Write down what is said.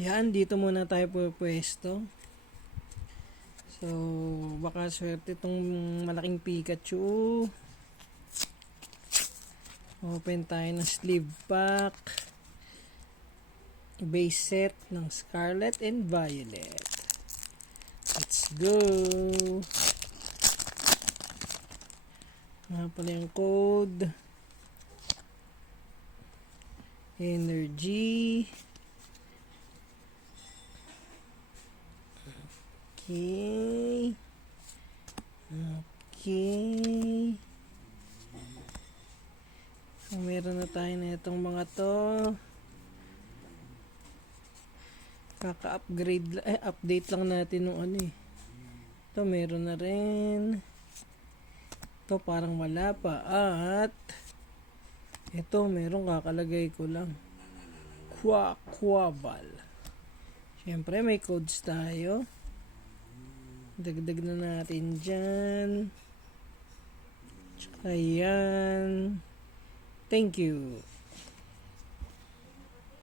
Yan, dito muna tayo pwesto. So, baka swerte itong malaking Pikachu. Open tayo ng sleeve pack. Base set ng Scarlet and Violet. Let's go! Nga pala yung code. Energy. Okay. Okay. So, meron na tayo na itong mga to. Kaka-upgrade, update lang natin nung ano eh. Ito, meron na rin. Ito, parang wala pa. At, ito, meron kakalagay ko lang. Quaquaval. Siyempre, may codes tayo. Dagdag na natin dyan. Tsaka yan. Thank you.